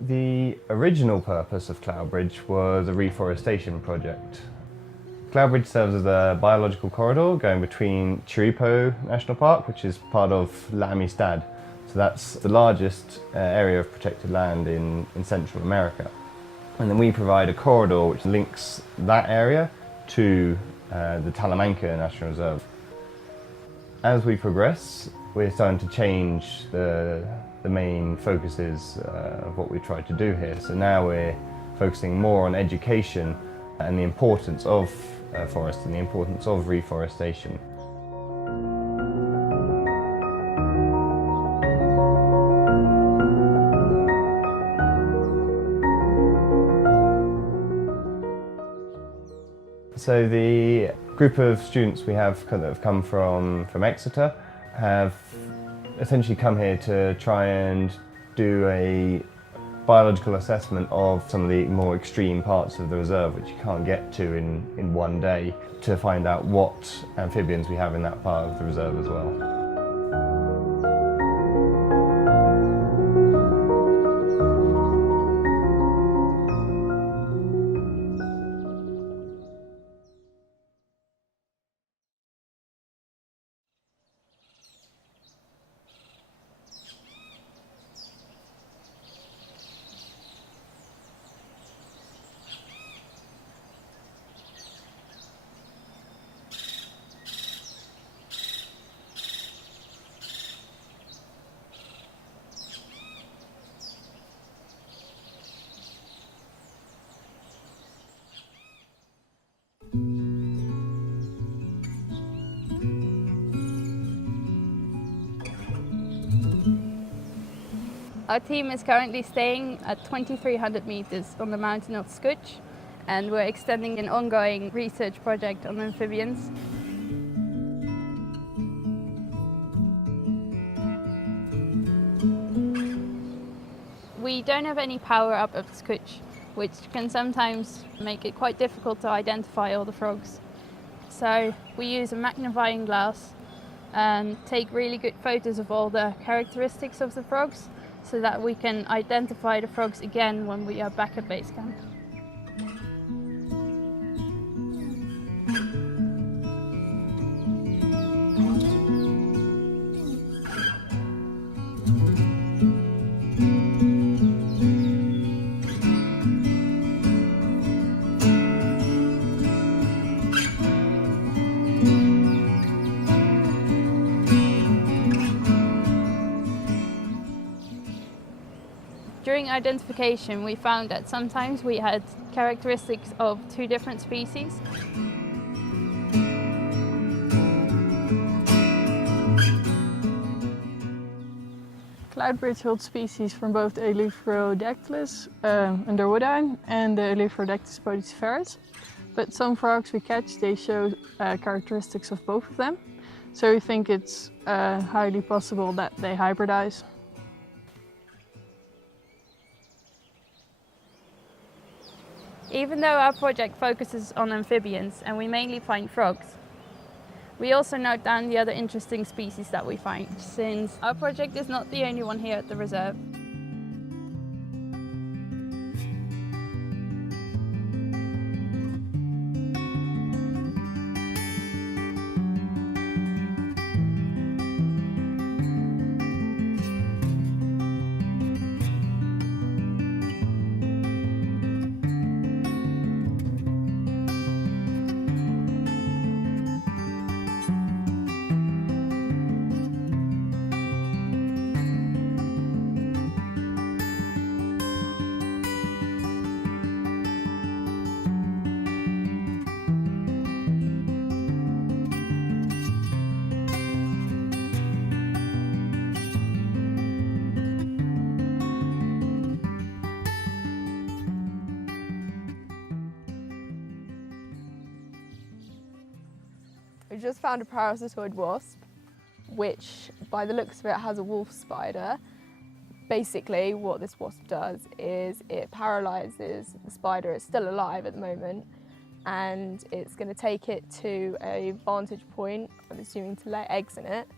The original purpose of Cloudbridge was a reforestation project. Cloudbridge serves as a biological corridor going between Chiripo National Park, which is part of l'Amistad. So that's the largest area of protected land in Central America. And then we provide a corridor which links that area to the Talamanca National Reserve. As we progress, we're starting to change the main focuses of what we try to do here. So now we're focusing more on education and the importance of forest and the importance of reforestation. So the group of students we have that have come from Exeter have essentially come here to try and do a biological assessment of some of the more extreme parts of the reserve which you can't get to in one day, to find out what amphibians we have in that part of the reserve as well. Our team is currently staying at 2,300 meters on the mountain of Skutch, and we're extending an ongoing research project on amphibians. We don't have any power up at Skutch, which can sometimes make it quite difficult to identify all the frogs. So we use a magnifying glass and take really good photos of all the characteristics of the frogs, so that we can identify the frogs again when we are back at base camp. During identification, we found that sometimes we had characteristics of two different species. Cloudbridge holds species from both the Elephorodactylus underwoodine and the Elephorodactylus podiciferus. But some frogs we catch, they show characteristics of both of them. So we think it's highly possible that they hybridize. Even though our project focuses on amphibians and we mainly find frogs, we also note down the other interesting species that we find, since our project is not the only one here at the reserve. We just found a parasitoid wasp, which by the looks of it has a wolf spider. Basically what this wasp does is it paralyses the spider. It's still alive at the moment, and it's going to take it to a vantage point, I'm assuming to lay eggs in it.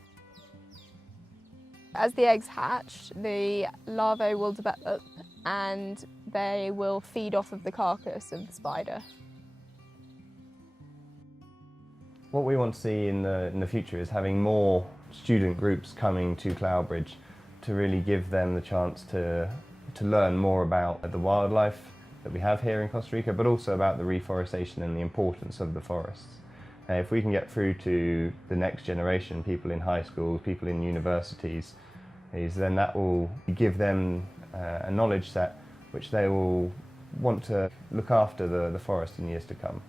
As the eggs hatch, the larvae will develop and they will feed off of the carcass of the spider. What we want to see in the future is having more student groups coming to Cloudbridge to really give them the chance to learn more about the wildlife that we have here in Costa Rica, but also about the reforestation and the importance of the forests. If we can get through to the next generation, people in high school, people in universities, then that will give them a knowledge set which they will want to look after the forest in years to come.